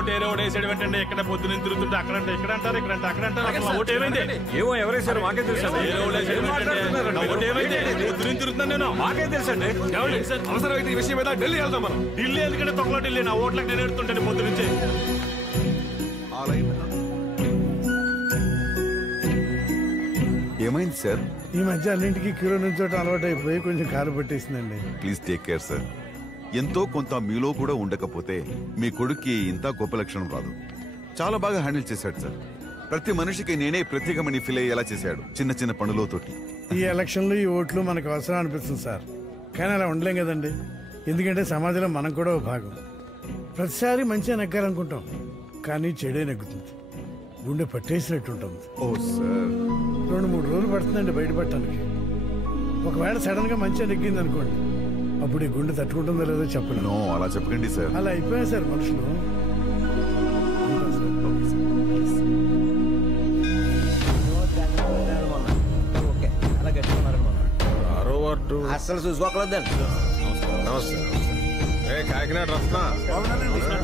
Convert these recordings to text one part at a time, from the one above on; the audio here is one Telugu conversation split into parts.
ఓటు ఏరే ఓటు వేసాడు ఏంటంటే ఇక్కడ పొద్దున తిరుగుతుంటే అక్కడంటే ఇక్కడ అంటారు ఇక్కడంటే అక్కడ అంటారు అసలు ఓటు ఏమైంది? ఏమో ఎవరేసారు మాకే తెలుసు. ఓటు ఏమైంది? పొద్దున తిరుగుతున్నాను నేను, మాకే తెలుసండి. అవసరమైతే ఈ విషయం మీద ఢిల్లీ వెళ్తాం మనం. ఢిల్లీ ఎందుకంటే తొక్కలో ఢిల్లీ నా ఓట్లకు నేను ఎడుతుంటాను పొద్దు నుంచి. ఏమైంది సార్? ఈ మధ్య అన్నింటికి క్యూలో నుంచోటం అలవాటు అయిపోయి కొంచెం కాలు పట్టేసిందండి. Please take care sir. ఎంతో కొంత మీలో కూడా ఉండకపోతే మీ కొడుక్కి ఇంత గొప్ప లక్షణం రాదు. చాలా బాగా హ్యాండిల్ చేశాడు సార్. ప్రతి మనిషికి నేనే ప్రత్యేకమని ఫీల్ అయ్యేలా చేశాడు చిన్న చిన్న పనులతోటి. ఈ ఎలక్షన్లు ఈ ఓట్లు మనకు అవసరం అనిపిస్తుంది సార్, కానీ అలా ఉండలేం కదండి. ఎందుకంటే సమాజంలో మనం కూడా ఓ భాగం. ప్రతిసారి మంచిగా నెగ్గాలనుకుంటాం, కానీ చెడే నెగ్గుతుంది, గుండె పట్టేసినట్టు ఉంటుంది. ఓ సార్, 2-3 రోజులు పడుతుందండి బయటపడటానికి. ఒకవేళ సడన్ గా మంచిగా నెగ్గింది అనుకోండి, అప్పుడు ఈ గుండె తట్టుకుంటుందో లేదో చెప్పలేను. నో, అలా చెప్పకండి సార్. అలా అయిపోయాయి సార్ మనుషులు. అస్సలు చూసుకోకలేదండి. నమస్తే. కాకినాడ రత్నా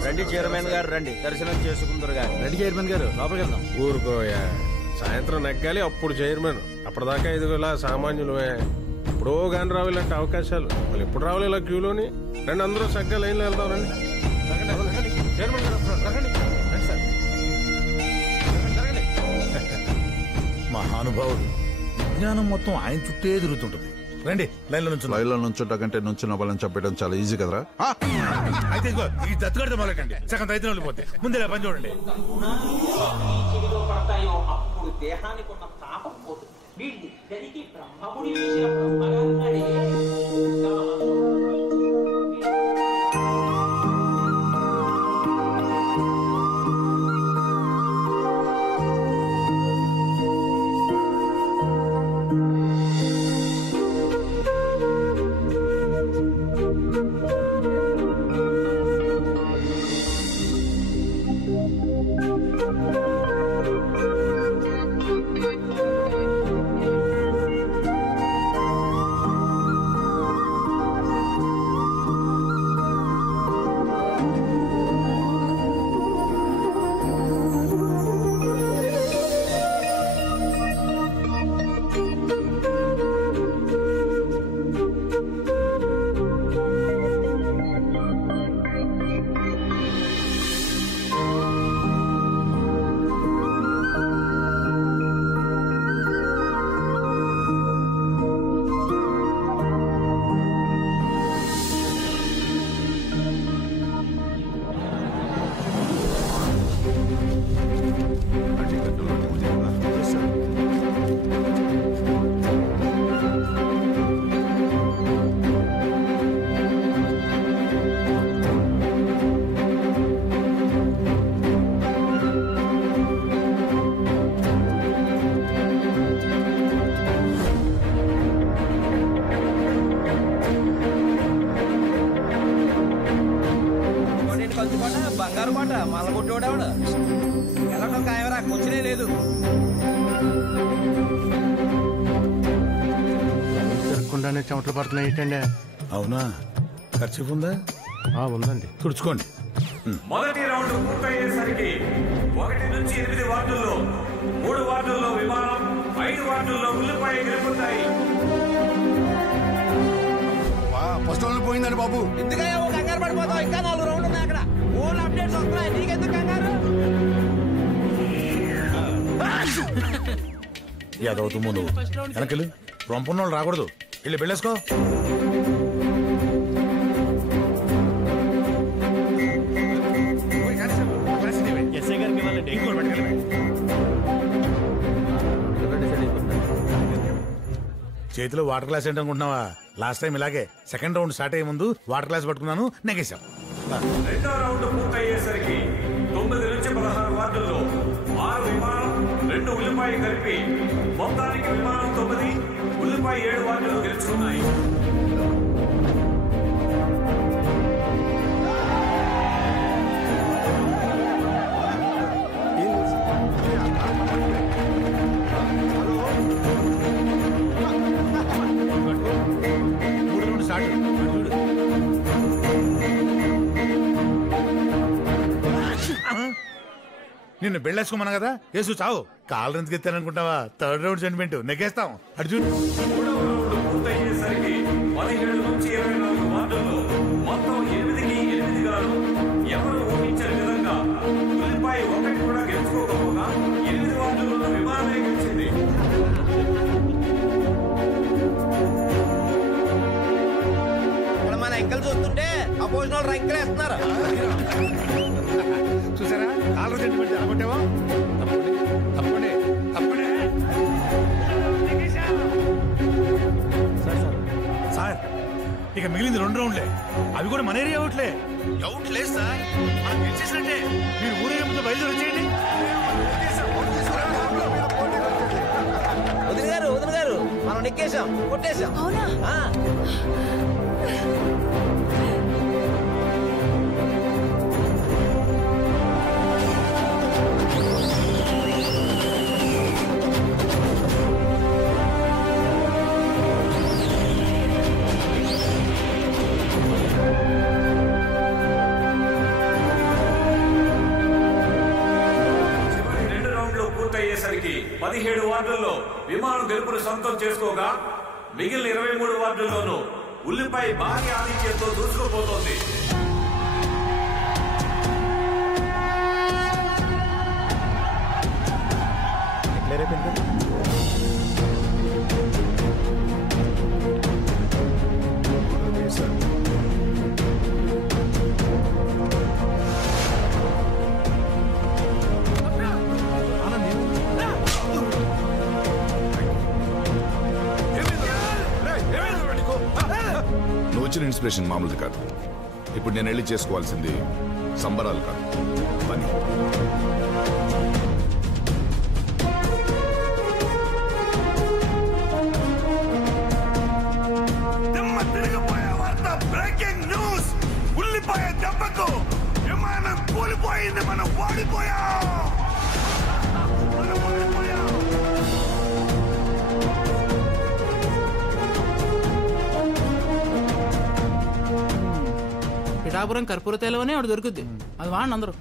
రండి చైర్మన్ గారు, రండి దర్శనం చేసుకుందరు గారు. రండి చైర్మన్ గారు, లోపలికి వెళ్దాం. ఊరుకోయా, సాయంత్రం నెగ్గాలి అప్పుడు చైర్మన్. అప్పటిదాకా ఇదిగోలా సామాన్యులమే. ఎప్పుడో గాని రావాలంటే అవకాశాలు, మళ్ళీ ఎప్పుడు రావాలి ఇలా క్యూలోని. రండి అందరూ చక్కగా లైన్లో వెళ్దాం. రండి చైర్మన్ గారు, రండి సార్. మహానుభావుడు, విజ్ఞానం మొత్తం ఆయన చుట్టే తిరుగుతుంటది. రండి లైన్లో నుంచి. లైన్లో నుంచుంటా కంటే నుంచున్న వాళ్ళని చంపేయడం చాలా ఈజీ కదరా. అయితే ఈ దత్తుగడితే మొదలెట్టండి, సగం అయితే వెళ్ళిపోతే ముందు ఇలా పని చూడండి. దేహానికి ఉన్న తాపం పోతుంది. వీళ్ళిద్దరికి బ్రహ్మముడి వేసిన బ్రహ్మగారి బంగారు మాట మళ్ళా కొట్టేవాడేవాడు. వెళ్ళడం కాయవరా, కూర్చునే లేదు. తిరగకుండానే చెమటలు పడుతున్నాయి ఏంటండి? అవునా, ఖర్చు ఉందా? ఉందండి, తుడుచుకోండి. మొదటి రౌండ్ పూర్తయ్యేసరికి 1 నుంచి 8 వార్డుల్లో 3 వార్డుల్లో విమానం, 5 వార్డుల్లో ఉల్లిపాయ గెలుపుతాయి. ఫస్ట్ రౌండ్ పోయిందండి బాబు. ఎందుకయ్యా ఓ కంగారు పడిపోతావు? ఇంకా 4 రౌండ్లు ఉన్నాయి అక్కడ. ఓన్ అప్డేట్స్ వస్తున్నాయి, నీకెందుకు కంగారు? ఏదవుతుందో నువ్వు వెనకలు రొంపున్న వాళ్ళు రాకూడదు. వెళ్ళి వెళ్ళేసుకో. చేతిలో వాటర్ గ్లాస్ ఏంటనుకుంటున్నావా? లాస్ట్ టైం ఇలాగే సెకండ్ రౌండ్ స్టార్ట్ అయ్యే ముందు వాటర్ గ్లాస్ పట్టుకున్నాను, నెగేశాం. రెండో రౌండ్ పూర్తయ్యేసరికి 9 నుంచి 16 వార్డుల్లో 6 విమానం, 2 ఉల్లిపాయ కలిపి మొత్తానికి విమానం 9, ఉల్లిపాయ 7 వార్డులు గెలుచుకున్నాయి. నిన్ను పెళ్ళేసుకోమన్నా కదా యేసు చావు కాలు ఎందుకు ఎత్తాననుకుంటావా? థర్డ్ రౌండ్ సెంటిమెంట్ నెగ్గేస్తాం. అటు చూడు. మూడవ రౌండ్ పూర్తయ్యేసరికి 17 నుంచి 24 వార్డుల్లో మొత్తం 8కి 8 గాను ఎవరు ఊహించని విధంగా ఉల్లిపాయ ఒకటి కూడా గెలుచుకోకపోగా 8 వార్డుల్లో విమానమే గెలిచింది. ఇక్కడ మన ఎంకలు చూస్తుంటే అపోజిషన్ రంకెలు వేస్తున్నారు. చూసారా కాలర్ సెంటిమెంట్ అనుకుంటేవో తప్పండి తప్పండి. సార్ ఇక మిగిలింది 2 రౌండ్లే. అవి కూడా మన ఏరియా అవుట్లే. అవుట్ లేదు సార్, మనం గెలిచేసినట్టే. మీరు ఊరేగింపుతో బయలుదేరి వచ్చేయండి. వదిన గారు మనం నెక్కేసాం, కొట్టేశాం. అవునా? చివరి 2 రౌండ్లు పూర్తయ్యేసరికి 17 వార్డుల్లో విమానం గెలుపును సొంతం చేసుకోగా మిగిలిన 23 వార్డుల్లోనూ ఉల్లిపాయ భారీ ఆధిక్యంతో దూసుకుపోతోంది. నువ్వు వచ్చిన ఇన్స్పిరేషన్ మామూలుది కాదు. ఇప్పుడు నేను వెళ్ళి చేసుకోవాల్సింది సంబరాలు కాదు, పని. Breaking news! ఉల్లిపాయ దెబ్బకు విమానం కూలిపోయింది. మనం ఓడిపోయాం. పిఠాపురం కర్పూర తైలం అని ఒకటి దొరుకుద్ది, అది వాడండి అందరూ.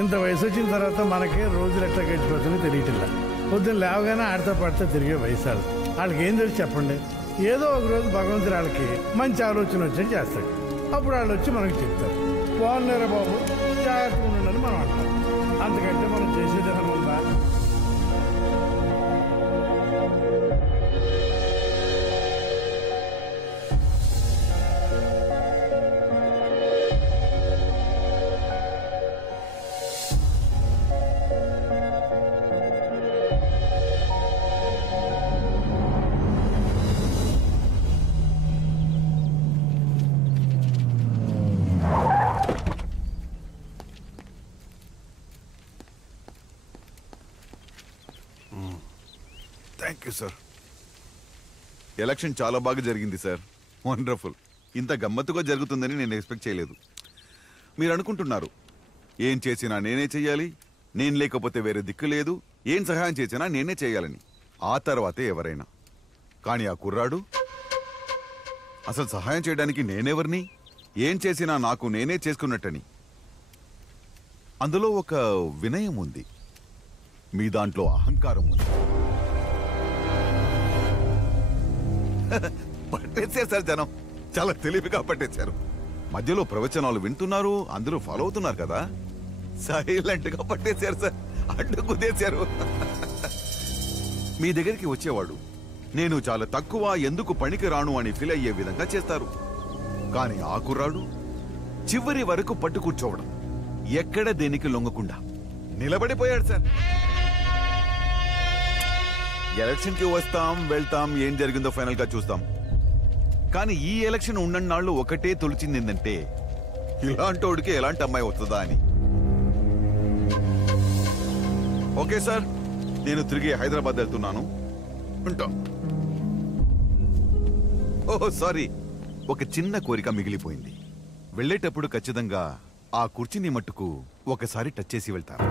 ఇంత వయసు వచ్చిన తర్వాత మనకే రోజులు ఎట్లా గడిచిపోతుందో తెలియట్లా. పొద్దున్న లేవగానే ఆడితో పాడితే తిరిగే వయసు వాళ్ళకి ఏం తెలిసి చెప్పండి. ఏదో ఒక రోజు భగవంతుడు వాళ్ళకి మంచి ఆలోచన వచ్చి చేస్తాడు. అప్పుడు వాళ్ళు వచ్చి మనకి చెప్తారు, బాగున్నారా బాబు, జాగ్రత్తగా ఉండండి మనం అంటాం. అంతకంటే మనం చేసేదేమైనా ఉందా? Thank you sir. ఎలక్షన్ చాలా బాగా జరిగింది సార్. వండర్ఫుల్. ఇంత గమ్మత్తుగా జరుగుతుందని నేను ఎక్స్పెక్ట్ చేయలేదు. మీరు అనుకుంటున్నారు ఏం చేసినా నేనే చెయ్యాలి, నేను లేకపోతే వేరే దిక్కు లేదు, ఏం సహాయం చేసినా నేనే చేయాలని. ఆ తర్వాతే ఎవరైనా. కానీ ఆ కుర్రాడు అసలు సహాయం చేయడానికి నేనెవరిని, ఏం చేసినా నాకు నేనే చేసుకున్నట్టని. అందులో ఒక వినయం ఉంది, మీ దాంట్లో అహంకారం ఉంది. పట్టేశారు సార్ జనం, చాలా తెలివిగా పట్టేశారు. మధ్యలో ప్రవచనాలు వింటున్నారు, అందరూ ఫాలో అవుతున్నారు కదా, సైలెంట్ గా పట్టేశారు సార్, అడ్డు కుదేశారు. మీ దగ్గరికి వచ్చేవాడు నేను చాలా తక్కువ, ఎందుకు పనికి రాను అని ఫీల్ అయ్యే విధంగా చేస్తారు. కానీ ఆ కుర్రాడు చివరి వరకు పట్టు కూర్చోవడం, ఎక్కడ దేనికి లొంగకుండా నిలబడిపోయాడు సార్. ఎలక్షన్ కి వస్తాం వెళ్తాం, ఏం జరిగిందో ఫైనల్ గా చూస్తాం. కానీ ఈ ఎలక్షన్ ఉన్నన్నాళ్ళు ఒకటే తొలిచింది ఏంటంటే, ఇలాంటి వాడికి ఎలాంటి అమ్మాయి వస్తుందా అని. ఓకే సార్, నేను తిరిగి హైదరాబాద్ వెళ్తున్నాను, ఉంటా. ఓహో సారీ, ఒక చిన్న కోరిక మిగిలిపోయింది. వెళ్ళేటప్పుడు ఖచ్చితంగా ఆ కుర్చీని మట్టుకు ఒకసారి టచ్ చేసి వెళ్తారు.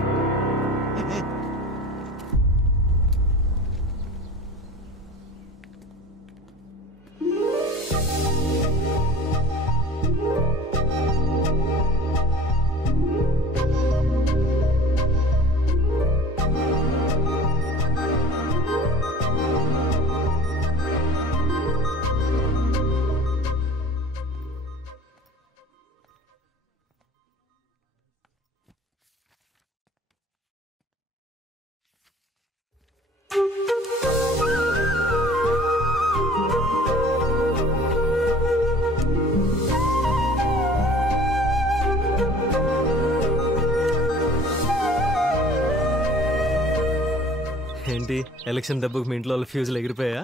ఏంటి ఎలక్షన్ దెబ్బకు మీ ఇంట్లో ఫ్యూజులు ఎగిరిపోయా?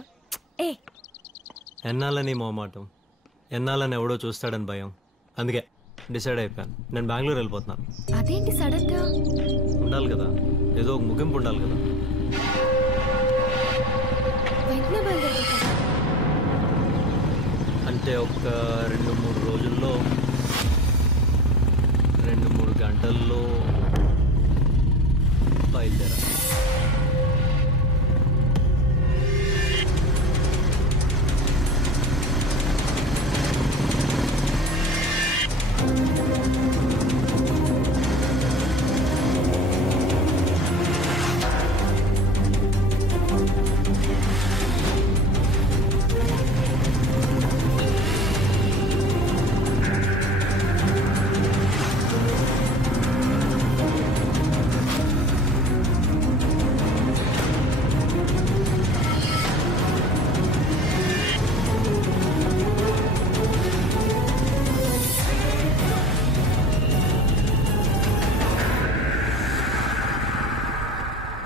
ఎన్నాలని మొహమాటం, ఎన్నాలని ఎవడో చూస్తాడని భయం, అందుకే డిసైడ్ అయిపోయాను, నేను బెంగళూరు వెళ్ళిపోతున్నాను. అదేంటి సడన్ గా? ఉండాలి కదా, ఏదో ఒక ముగింపు ఉండాలి కదా. అంటే ఒక 2-3 రోజుల్లో, 2-3 గంటల్లో బయలుదేరా.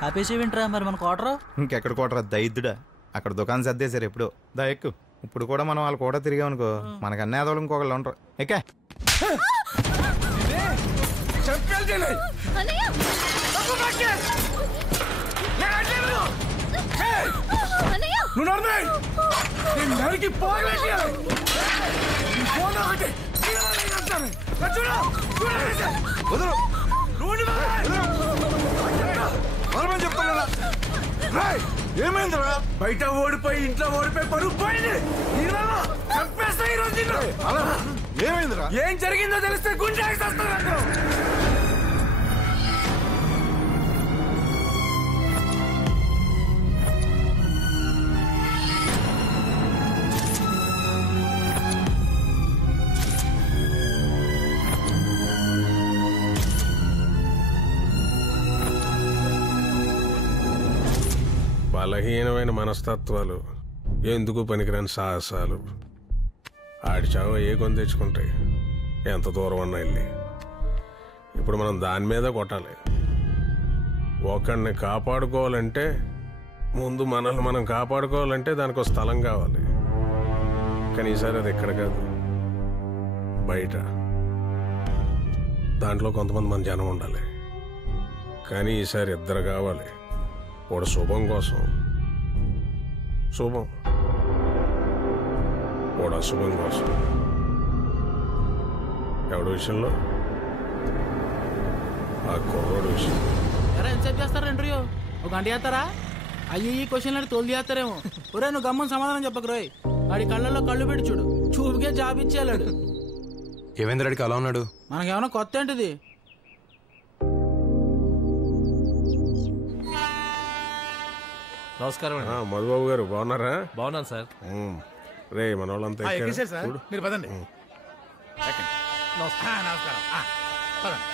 ఆపేసేవింట్రా మరి మన కోటరు? ఇంకెక్కడ కోటరా దైద్యుడా, అక్కడ దుకాణం సర్దేశారు ఎప్పుడు. దా ఎక్కు, ఇప్పుడు కూడా మనం వాళ్ళు కూడా తిరిగామనుకో మనకు అన్ని ఆదోళం ఇంకొకళ్ళు ఉంటారు. ఎక్కే ఏమైందిరా? బయట ఓడిపోయి ఇంట్లో ఓడిపోయి పరుగు పోయింది. ఏమైందిరా? ఏం జరిగిందో తెలిస్తే గుండె ఆగిస్తాను. బలహీనమైన మనస్తత్వాలు, ఎందుకు పనికిరాని సాహసాలు ఆడి చావు ఏ కొని తెచ్చుకుంటాయి, ఎంత దూరం అన్నా వెళ్ళి. ఇప్పుడు మనం దాని మీద కొట్టాలి. ఒకడిని కాపాడుకోవాలంటే ముందు మనల్ని మనం కాపాడుకోవాలంటే దానికి ఒక స్థలం కావాలి. కానీ ఈసారి అది ఎక్కడ కాదు, బయట. దాంట్లో కొంతమంది మన జనం ఉండాలి. కానీ ఈసారి ఇద్దరు కావాలి. వాడు శుభం కోసం శుభం, వాడు అశుభం కోసం. ఎవడి విషయంలో? ఆ కుర్రోడు విషయం. ఎంతసేపు చేస్తారా ఇంటర్వ్యూ? ఒక గంట చేస్తారా? అయ్యి ఈ క్వశ్చన్ అంటే తోలు చేస్తారేమో. ఒరే నువ్వు గమ్మని సమాధానం చెప్పకు రోయ్. వాడి కళ్ళల్లో కళ్ళు పెట్టి చూడు, చూపుకే జాబ్ ఇచ్చేయాడు. ఏమైంది రెడ్డికి అలా ఉన్నాడు? మనకేమన్నా కొత్త ఏంటిది? నమస్కారం అండి. మధుబాబు గారు బాగున్నారా? బాగున్నాను సార్. రే మన వాళ్ళంతా సార్ మీరు పదండి. నమస్కారం. నమస్కారం పదండి.